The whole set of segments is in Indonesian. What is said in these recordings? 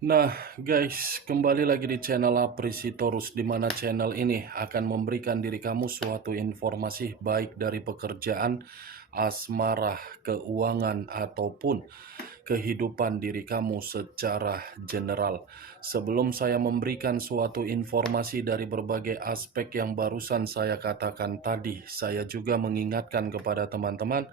Nah, guys, kembali lagi di channel Aprisitorus, di mana channel ini akan memberikan diri kamu suatu informasi baik dari pekerjaan, asmara, keuangan, ataupun kehidupan diri kamu secara general. Sebelum saya memberikan suatu informasi dari berbagai aspek yang barusan saya katakan tadi, saya juga mengingatkan kepada teman-teman,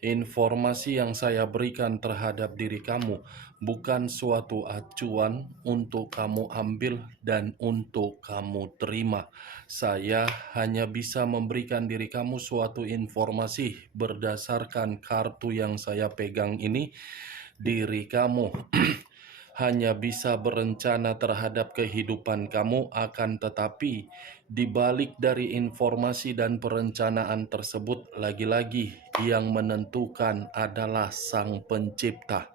informasi yang saya berikan terhadap diri kamu bukan suatu acuan untuk kamu ambil dan untuk kamu terima. Saya hanya bisa memberikan diri kamu suatu informasi berdasarkan kartu yang saya pegang ini. Diri kamu hanya bisa berencana terhadap kehidupan kamu, akan tetapi di balik dari informasi dan perencanaan tersebut, lagi-lagi yang menentukan adalah Sang Pencipta.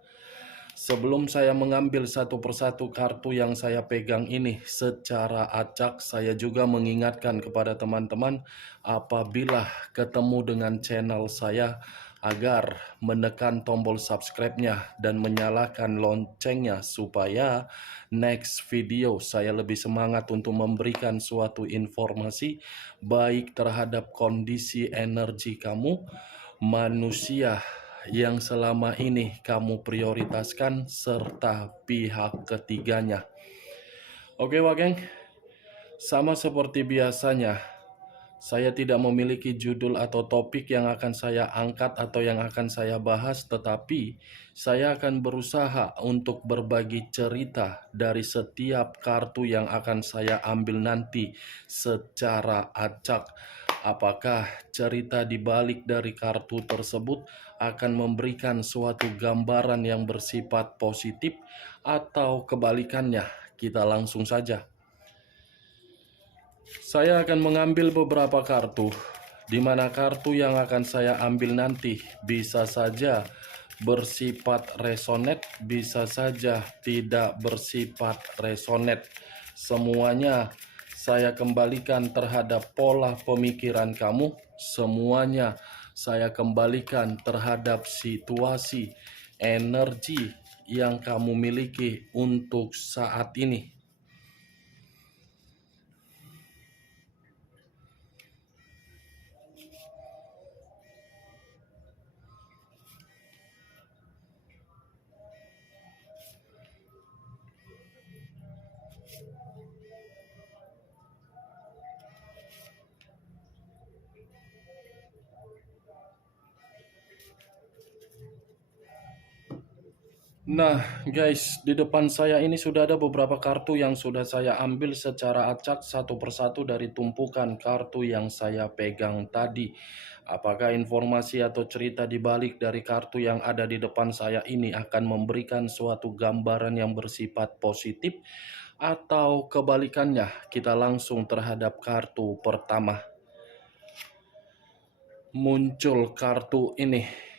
Sebelum saya mengambil satu persatu kartu yang saya pegang ini secara acak, saya juga mengingatkan kepada teman-teman apabila ketemu dengan channel saya agar menekan tombol subscribe-nya dan menyalakan loncengnya supaya next video saya lebih semangat untuk memberikan suatu informasi baik terhadap kondisi energi kamu, manusia yang selama ini kamu prioritaskan, serta pihak ketiganya. Oke, Wageng, sama seperti biasanya, saya tidak memiliki judul atau topik yang akan saya angkat atau yang akan saya bahas, tetapi saya akan berusaha untuk berbagi cerita dari setiap kartu yang akan saya ambil nanti secara acak. Apakah cerita di balik dari kartu tersebut akan memberikan suatu gambaran yang bersifat positif atau kebalikannya? Kita langsung saja. Saya akan mengambil beberapa kartu, di mana kartu yang akan saya ambil nanti bisa saja bersifat resonet, bisa saja tidak bersifat resonet. Semuanya saya kembalikan terhadap pola pemikiran kamu, semuanya saya kembalikan terhadap situasi, energi yang kamu miliki untuk saat ini. Nah, guys, di depan saya ini sudah ada beberapa kartu yang sudah saya ambil secara acak satu persatu dari tumpukan kartu yang saya pegang tadi. Apakah informasi atau cerita di balik dari kartu yang ada di depan saya ini akan memberikan suatu gambaran yang bersifat positif atau kebalikannya? Kita langsung terhadap kartu pertama. Muncul kartu ini.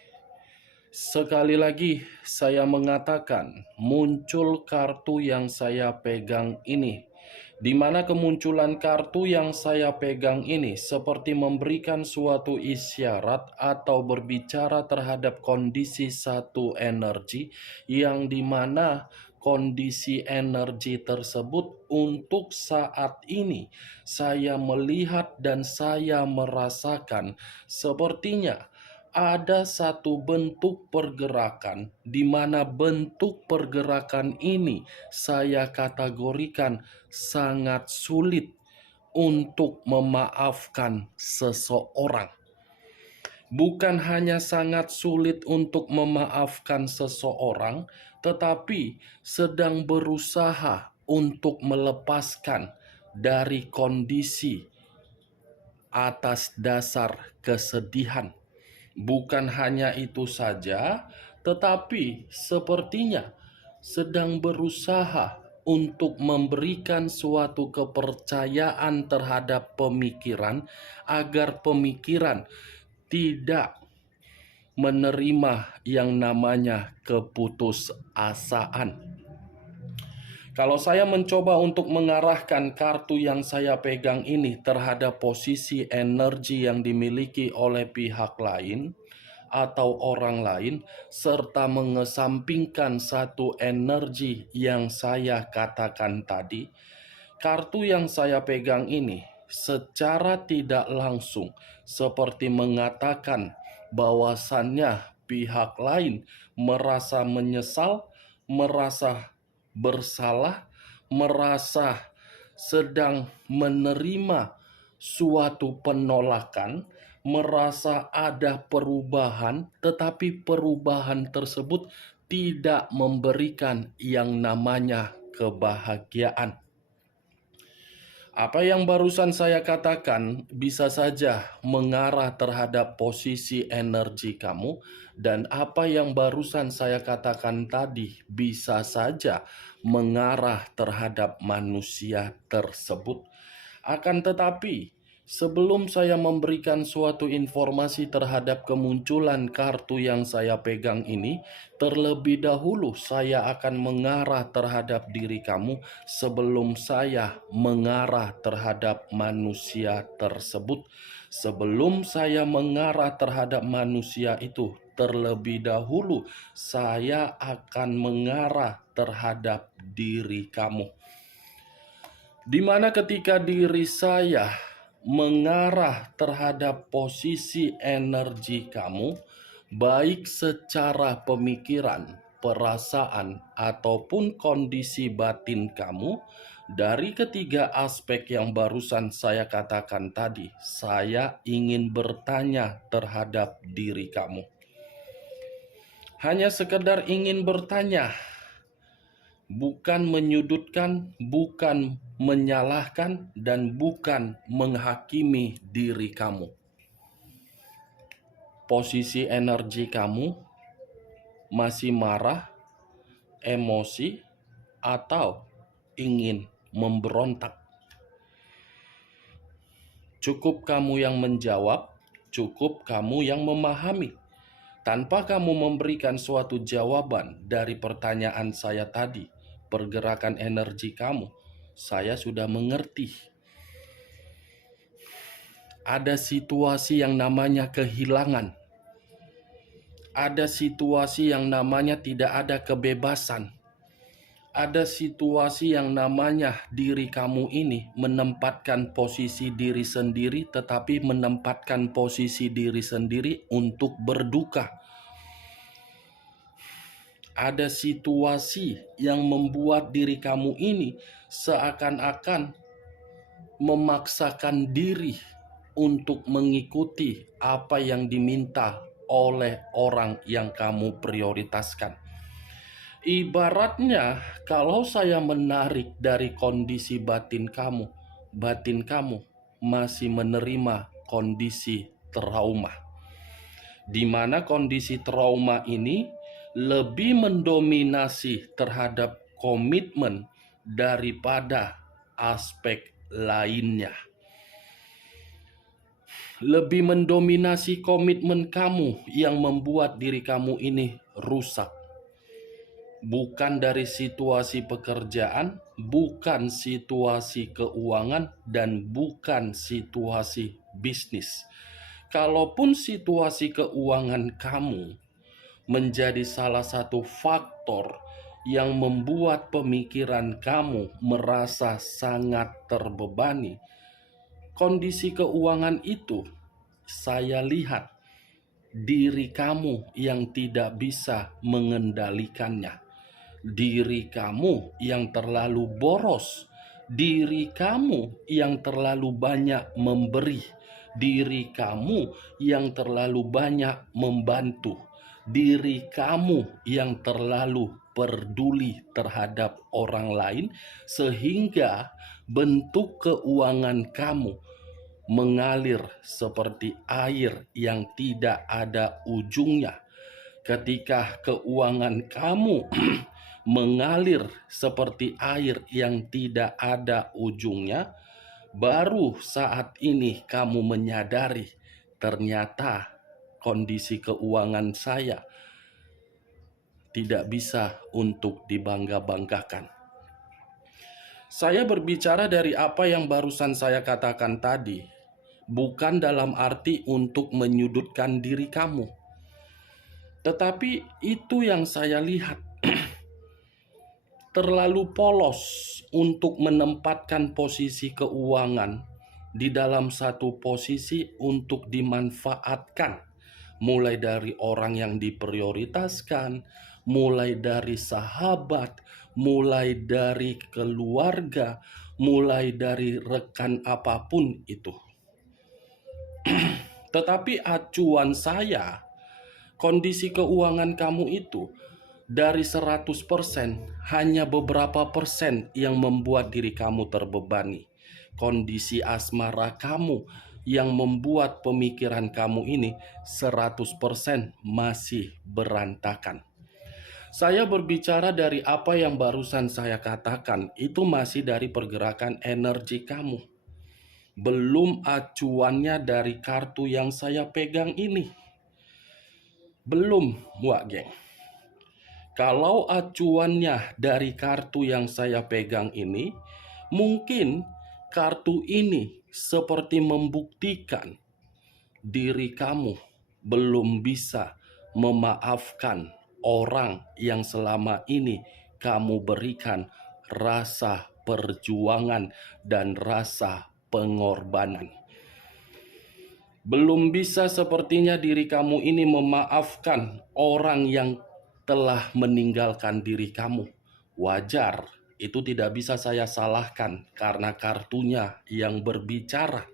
Sekali lagi saya mengatakan, muncul kartu yang saya pegang ini, di mana kemunculan kartu yang saya pegang ini seperti memberikan suatu isyarat atau berbicara terhadap kondisi satu energi, yang dimana kondisi energi tersebut untuk saat ini saya melihat dan saya merasakan sepertinya ada satu bentuk pergerakan, di mana bentuk pergerakan ini saya kategorikan sangat sulit untuk memaafkan seseorang. Bukan hanya sangat sulit untuk memaafkan seseorang, tetapi sedang berusaha untuk melepaskan dari kondisi atas dasar kesedihan. Bukan hanya itu saja, tetapi sepertinya sedang berusaha untuk memberikan suatu kepercayaan terhadap pemikiran agar pemikiran tidak menerima yang namanya keputusasaan. Kalau saya mencoba untuk mengarahkan kartu yang saya pegang ini terhadap posisi energi yang dimiliki oleh pihak lain, atau orang lain, serta mengesampingkan satu energi yang saya katakan tadi, kartu yang saya pegang ini secara tidak langsung seperti mengatakan bahwasannya pihak lain merasa menyesal, merasa bersalah, merasa sedang menerima suatu penolakan, merasa ada perubahan, tetapi perubahan tersebut tidak memberikan yang namanya kebahagiaan. Apa yang barusan saya katakan bisa saja mengarah terhadap posisi energi kamu, dan apa yang barusan saya katakan tadi bisa saja mengarah terhadap manusia tersebut. Akan tetapi, sebelum saya memberikan suatu informasi terhadap kemunculan kartu yang saya pegang ini, terlebih dahulu saya akan mengarah terhadap diri kamu sebelum saya mengarah terhadap manusia tersebut. Sebelum saya mengarah terhadap manusia itu, terlebih dahulu saya akan mengarah terhadap diri kamu. Di mana ketika diri saya mengarah terhadap posisi energi kamu, baik secara pemikiran, perasaan, ataupun kondisi batin kamu, dari ketiga aspek yang barusan saya katakan tadi, saya ingin bertanya terhadap diri kamu. Hanya sekedar ingin bertanya, bukan menyudutkan, bukan menyalahkan, dan bukan menghakimi diri kamu. Posisi energi kamu masih marah, emosi, atau ingin memberontak. Cukup kamu yang menjawab, cukup kamu yang memahami. Tanpa kamu memberikan suatu jawaban dari pertanyaan saya tadi, pergerakan energi kamu, saya sudah mengerti. Ada situasi yang namanya kehilangan. Ada situasi yang namanya tidak ada kebebasan. Ada situasi yang namanya diri kamu ini menempatkan posisi diri sendiri, tetapi menempatkan posisi diri sendiri untuk berduka. Ada situasi yang membuat diri kamu ini seakan-akan memaksakan diri untuk mengikuti apa yang diminta oleh orang yang kamu prioritaskan. Ibaratnya, kalau saya menarik dari kondisi batin kamu masih menerima kondisi trauma, di mana kondisi trauma ini lebih mendominasi terhadap komitmen daripada aspek lainnya. Lebih mendominasi komitmen kamu yang membuat diri kamu ini rusak. Bukan dari situasi pekerjaan, bukan situasi keuangan, dan bukan situasi bisnis. Kalaupun situasi keuangan kamu menjadi salah satu faktor yang membuat pemikiran kamu merasa sangat terbebani, kondisi keuangan itu saya lihat diri kamu yang tidak bisa mengendalikannya. Diri kamu yang terlalu boros, diri kamu yang terlalu banyak memberi, diri kamu yang terlalu banyak membantu, diri kamu yang terlalu peduli terhadap orang lain, sehingga bentuk keuangan kamu mengalir seperti air yang tidak ada ujungnya. Ketika keuangan kamu mengalir seperti air yang tidak ada ujungnya, baru saat ini kamu menyadari ternyata kondisi keuangan saya tidak bisa untuk dibangga-banggakan. Saya berbicara dari apa yang barusan saya katakan tadi, bukan dalam arti untuk menyudutkan diri kamu. Tetapi itu yang saya lihat terlalu polos untuk menempatkan posisi keuangan di dalam satu posisi untuk dimanfaatkan, mulai dari orang yang diprioritaskan, mulai dari sahabat, mulai dari keluarga, mulai dari rekan apapun itu. Tetapi acuan saya, kondisi keuangan kamu itu dari 100% hanya beberapa persen yang membuat diri kamu terbebani. Kondisi asmara kamu yang membuat pemikiran kamu ini 100% masih berantakan. Saya berbicara dari apa yang barusan saya katakan, itu masih dari pergerakan energi kamu. Belum acuannya dari kartu yang saya pegang ini. Belum, Wak Geng. Kalau acuannya dari kartu yang saya pegang ini, mungkin kartu ini seperti membuktikan diri kamu belum bisa memaafkan orang yang selama ini kamu berikan rasa perjuangan dan rasa pengorbanan. Belum bisa sepertinya diri kamu ini memaafkan orang yang telah meninggalkan diri kamu. Wajar, itu tidak bisa saya salahkan karena kartunya yang berbicara.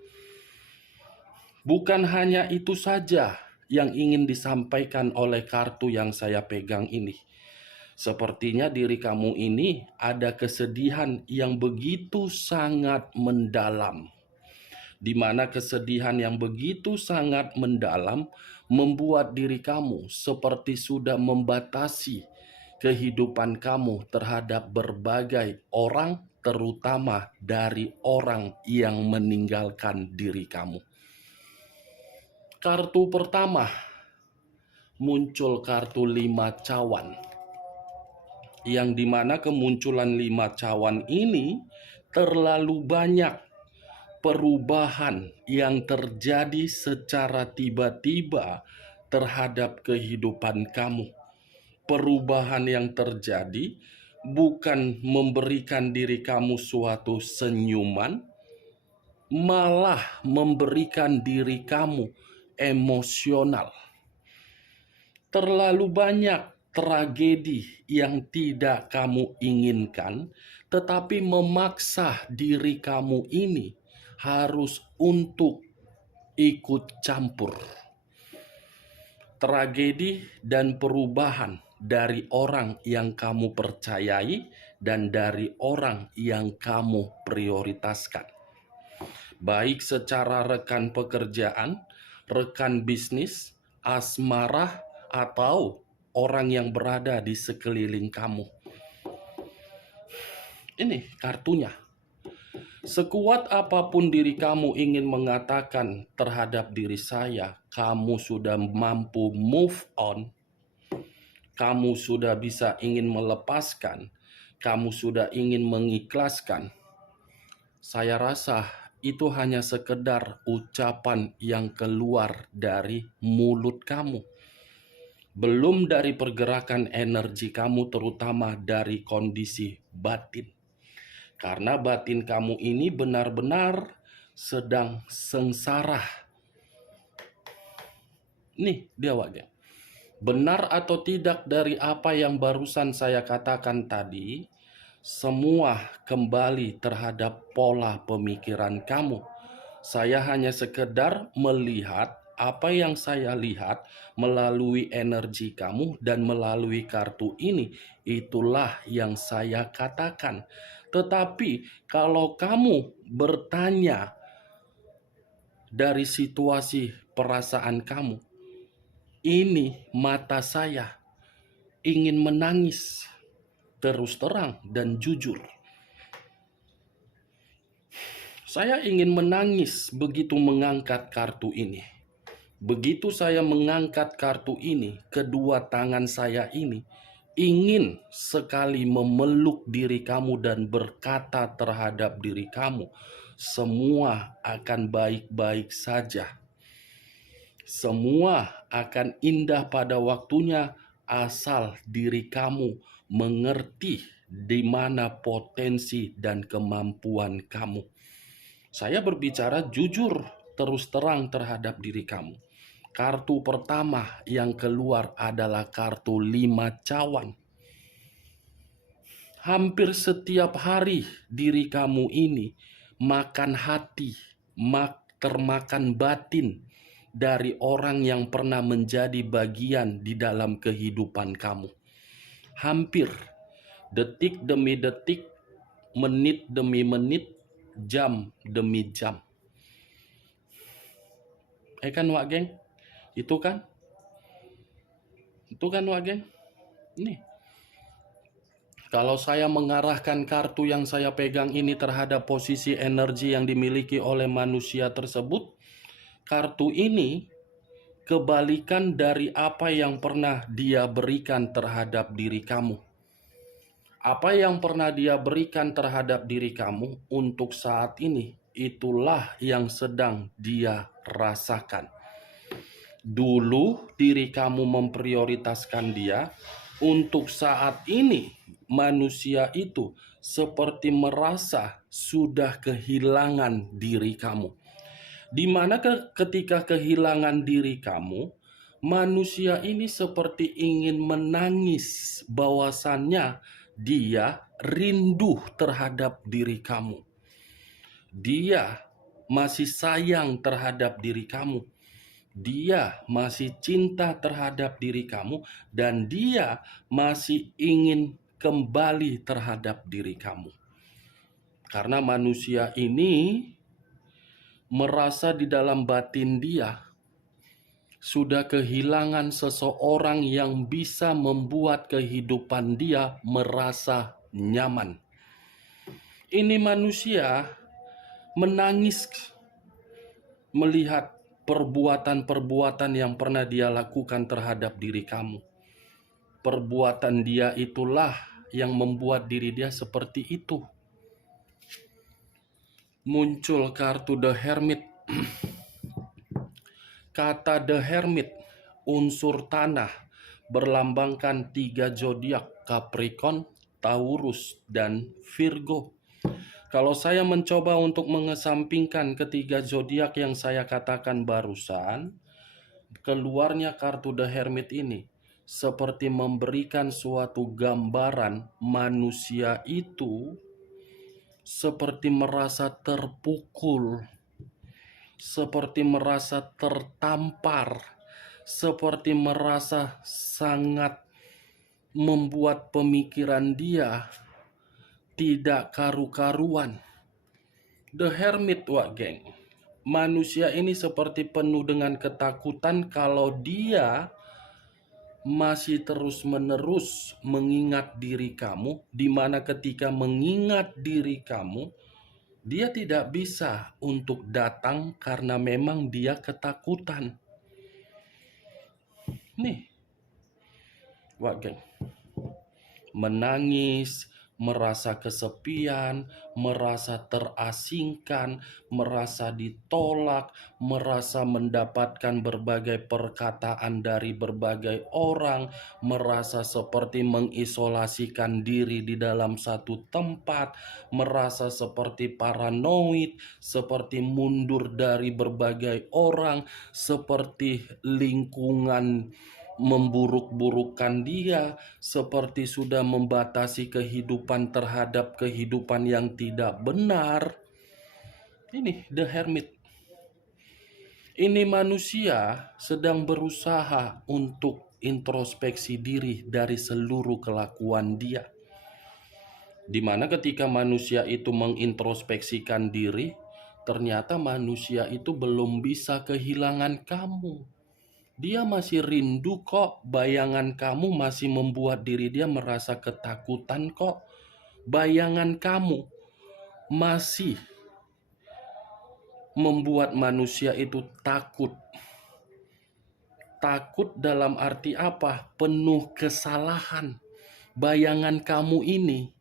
Bukan hanya itu saja yang ingin disampaikan oleh kartu yang saya pegang ini. Sepertinya diri kamu ini ada kesedihan yang begitu sangat mendalam, di mana kesedihan yang begitu sangat mendalam membuat diri kamu seperti sudah membatasi kehidupan kamu terhadap berbagai orang, terutama dari orang yang meninggalkan diri kamu. Kartu pertama, muncul kartu 5 cawan, yang dimana kemunculan 5 cawan ini terlalu banyak perubahan yang terjadi secara tiba-tiba terhadap kehidupan kamu. Perubahan yang terjadi bukan memberikan diri kamu suatu senyuman, malah memberikan diri kamu emosional. Terlalu banyak tragedi yang tidak kamu inginkan, tetapi memaksa diri kamu ini harus untuk ikut campur. Tragedi dan perubahan dari orang yang kamu percayai dan dari orang yang kamu prioritaskan. Baik secara rekan pekerjaan, rekan bisnis, asmara, atau orang yang berada di sekeliling kamu. Ini kartunya. Sekuat apapun diri kamu ingin mengatakan terhadap diri saya, kamu sudah mampu move on, kamu sudah bisa ingin melepaskan, kamu sudah ingin mengikhlaskan. Saya rasa itu hanya sekedar ucapan yang keluar dari mulut kamu. Belum dari pergerakan energi kamu, terutama dari kondisi batin. Karena batin kamu ini benar-benar sedang sengsara. Nih dia Wak. Benar atau tidak dari apa yang barusan saya katakan tadi, semua kembali terhadap pola pemikiran kamu. Saya hanya sekedar melihat apa yang saya lihat melalui energi kamu dan melalui kartu ini. Itulah yang saya katakan. Tetapi kalau kamu bertanya dari situasi perasaan kamu, ini mata saya ingin menangis terus terang dan jujur. Saya ingin menangis begitu mengangkat kartu ini. Begitu saya mengangkat kartu ini, kedua tangan saya ini ingin sekali memeluk diri kamu dan berkata terhadap diri kamu, semua akan baik-baik saja. Semua akan indah pada waktunya asal diri kamu mengerti di mana potensi dan kemampuan kamu. Saya berbicara jujur terus terang terhadap diri kamu. Kartu pertama yang keluar adalah kartu 5 cawan. Hampir setiap hari diri kamu ini makan hati, termakan batin dari orang yang pernah menjadi bagian di dalam kehidupan kamu. Hampir detik demi detik, menit demi menit, jam demi jam. Kan Wak Geng? Itu kan Wak Geng? Nih. Kalau saya mengarahkan kartu yang saya pegang ini terhadap posisi energi yang dimiliki oleh manusia tersebut, kartu ini kebalikan dari apa yang pernah dia berikan terhadap diri kamu. Apa yang pernah dia berikan terhadap diri kamu untuk saat ini, itulah yang sedang dia rasakan. Dulu diri kamu memprioritaskan dia, untuk saat ini manusia itu seperti merasa sudah kehilangan diri kamu. Di mana ketika kehilangan diri kamu, manusia ini seperti ingin menangis bahwasannya dia rindu terhadap diri kamu. Dia masih sayang terhadap diri kamu. Dia masih cinta terhadap diri kamu dan dia masih ingin kembali terhadap diri kamu. Karena manusia ini merasa di dalam batin dia sudah kehilangan seseorang yang bisa membuat kehidupan dia merasa nyaman. Ini manusia menangis melihat perbuatan-perbuatan yang pernah dia lakukan terhadap diri kamu. Perbuatan dia itulah yang membuat diri dia seperti itu. Muncul kartu The Hermit. Kata The Hermit, unsur tanah, berlambangkan 3 zodiak, Capricorn, Taurus, dan Virgo. Kalau saya mencoba untuk mengesampingkan ketiga zodiak yang saya katakan barusan, keluarnya kartu The Hermit ini seperti memberikan suatu gambaran manusia itu seperti merasa terpukul, seperti merasa tertampar, seperti merasa sangat membuat pemikiran dia tidak karu-karuan. The Hermit, Wak Geng. Manusia ini seperti penuh dengan ketakutan kalau dia masih terus-menerus mengingat diri kamu, di mana ketika mengingat diri kamu, dia tidak bisa untuk datang karena memang dia ketakutan. Nih, Wak Geng. Menangis, merasa kesepian, merasa terasingkan, merasa ditolak, merasa mendapatkan berbagai perkataan dari berbagai orang, merasa seperti mengisolasikan diri di dalam satu tempat, merasa seperti paranoid, seperti mundur dari berbagai orang, seperti lingkungan memburuk-burukkan dia, seperti sudah membatasi kehidupan terhadap kehidupan yang tidak benar. Ini The Hermit. Ini manusia sedang berusaha untuk introspeksi diri dari seluruh kelakuan dia. Dimana ketika manusia itu mengintrospeksikan diri, ternyata manusia itu belum bisa kehilangan kamu. Dia masih rindu kok, bayangan kamu masih membuat diri dia merasa ketakutan kok. Bayangan kamu masih membuat manusia itu takut. Takut dalam arti apa? Penuh kesalahan. Bayangan kamu ini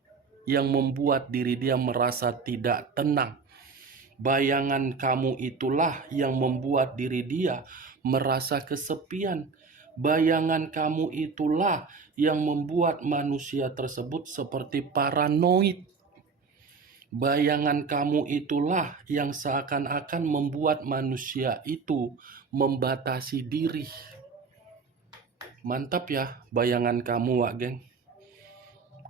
yang membuat diri dia merasa tidak tenang. Bayangan kamu itulah yang membuat diri dia merasa kesepian. Bayangan kamu itulah yang membuat manusia tersebut seperti paranoid. Bayangan kamu itulah yang seakan-akan membuat manusia itu membatasi diri. Mantap ya bayangan kamu, Wak Geng.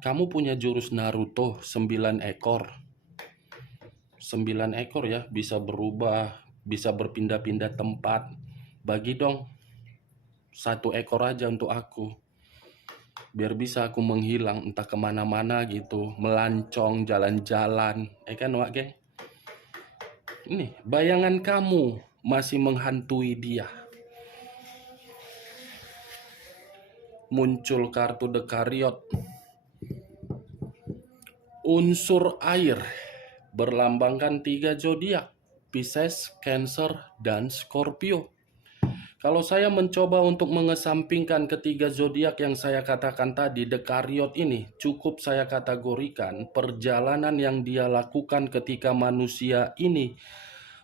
Kamu punya jurus Naruto 9 ekor. 9 ekor ya, bisa berubah, bisa berpindah-pindah tempat. Bagi dong 1 ekor aja untuk aku. Biar bisa aku menghilang entah kemana-mana gitu, melancong, jalan-jalan. Kan Wak Geng? Ini bayangan kamu masih menghantui dia. Muncul kartu Dekariot. Unsur air berlambangkan 3 zodiak, Pisces, Cancer, dan Scorpio. Kalau saya mencoba untuk mengesampingkan ketiga zodiak yang saya katakan tadi, Dekariot ini cukup saya kategorikan perjalanan yang dia lakukan ketika manusia ini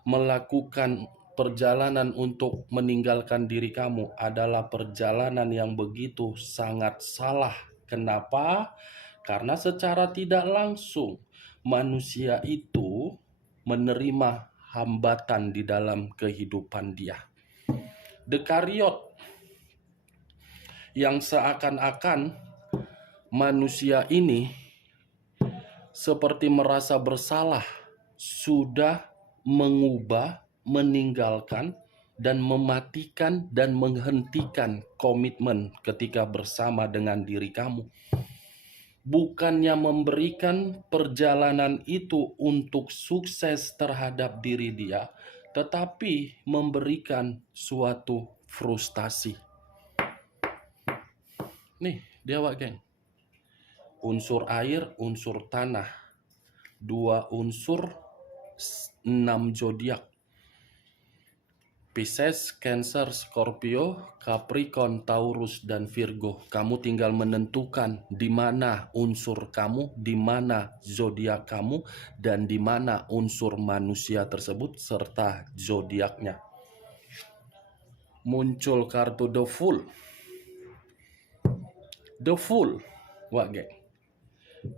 melakukan perjalanan untuk meninggalkan diri kamu adalah perjalanan yang begitu sangat salah. Kenapa? Karena secara tidak langsung manusia itu menerima hambatan di dalam kehidupan dia. Dekariot yang seakan-akan manusia ini seperti merasa bersalah, sudah mengubah, meninggalkan, dan mematikan dan menghentikan komitmen ketika bersama dengan diri kamu. Bukannya memberikan perjalanan itu untuk sukses terhadap diri dia, tetapi memberikan suatu frustasi. Nih, dia Wak Geng. Unsur air, unsur tanah. 2 unsur, 6 zodiak. Pisces, Cancer, Scorpio, Capricorn, Taurus, dan Virgo. Kamu tinggal menentukan di mana unsur kamu, di mana zodiak kamu, dan di mana unsur manusia tersebut serta zodiaknya. Muncul kartu The Fool. The Fool, Wak Geng.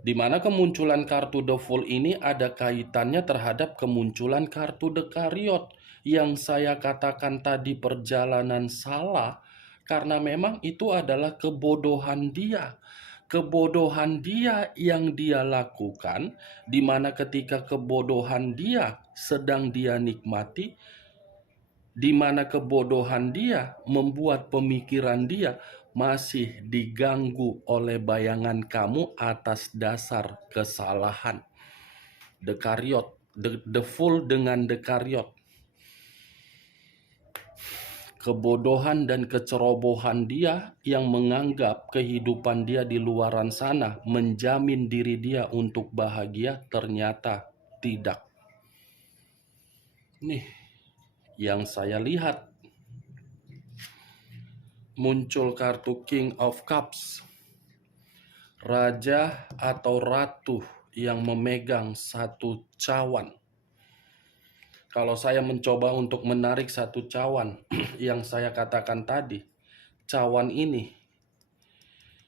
Di mana kemunculan kartu The Fool ini ada kaitannya terhadap kemunculan kartu Dekariot yang saya katakan tadi perjalanan salah, karena memang itu adalah kebodohan dia. Kebodohan dia yang dia lakukan, di mana ketika kebodohan dia sedang dia nikmati, di mana kebodohan dia membuat pemikiran dia masih diganggu oleh bayangan kamu atas dasar kesalahan. Dekariot, the Fool dengan Dekariot. Kebodohan dan kecerobohan dia yang menganggap kehidupan dia di luaran sana menjamin diri dia untuk bahagia, ternyata tidak. Nih yang saya lihat. Muncul kartu King of Cups. Raja atau ratu yang memegang satu cawan. Kalau saya mencoba untuk menarik satu cawan yang saya katakan tadi, cawan ini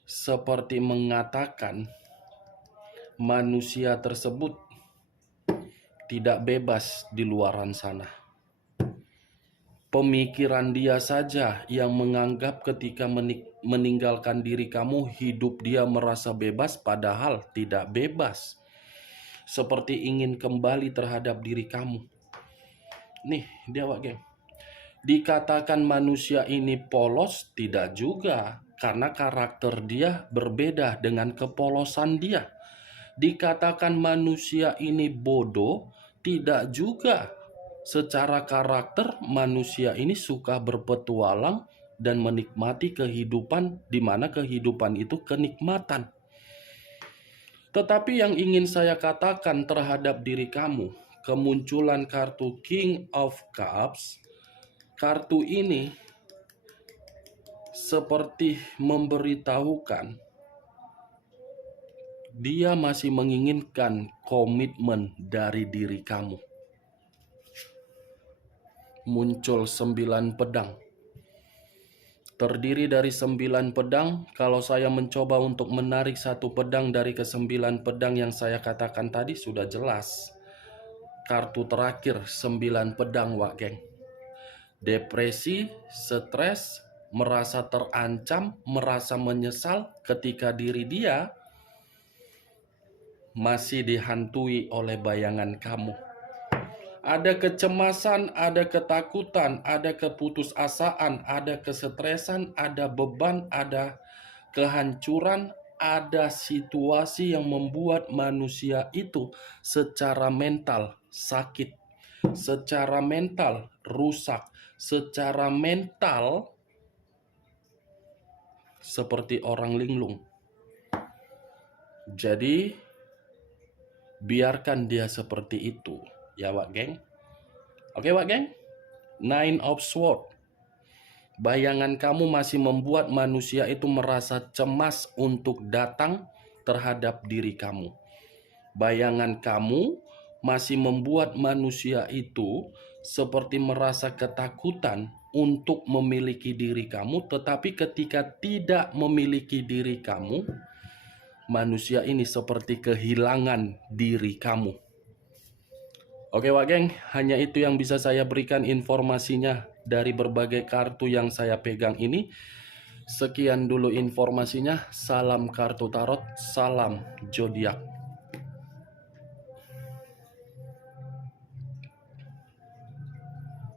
seperti mengatakan manusia tersebut tidak bebas di luaran sana. Pemikiran dia saja yang menganggap ketika meninggalkan diri kamu, hidup dia merasa bebas, padahal tidak bebas. Seperti ingin kembali terhadap diri kamu. Nih, dia Wak Geng. Dikatakan manusia ini polos, tidak juga. Karena karakter dia berbeda dengan kepolosan dia. Dikatakan manusia ini bodoh, tidak juga. Secara karakter, manusia ini suka berpetualang dan menikmati kehidupan, di mana kehidupan itu kenikmatan. Tetapi yang ingin saya katakan terhadap diri kamu, kemunculan kartu King of Cups, kartu ini seperti memberitahukan dia masih menginginkan komitmen dari diri kamu. Muncul 9 pedang. terdiri dari 9 pedang. Kalau saya mencoba untuk menarik satu pedang dari ke-9 pedang yang saya katakan tadi, sudah jelas. Kartu terakhir 9 pedang, Wak Geng. Depresi, stres, merasa terancam, merasa menyesal ketika diri dia masih dihantui oleh bayangan kamu. Ada kecemasan, ada ketakutan, ada keputusasaan, ada kesetresan, ada beban, ada kehancuran, ada situasi yang membuat manusia itu secara mental sakit, secara mental rusak, secara mental seperti orang linglung. Jadi, biarkan dia seperti itu. Ya, Wak Geng. Oke, Wak Geng. Nine of Swords. Bayangan kamu masih membuat manusia itu merasa cemas untuk datang terhadap diri kamu. Bayangan kamu masih membuat manusia itu seperti merasa ketakutan untuk memiliki diri kamu, tetapi ketika tidak memiliki diri kamu, manusia ini seperti kehilangan diri kamu. Oke, Wak Geng, hanya itu yang bisa saya berikan informasinya dari berbagai kartu yang saya pegang ini. Sekian dulu informasinya. Salam kartu tarot, salam zodiak.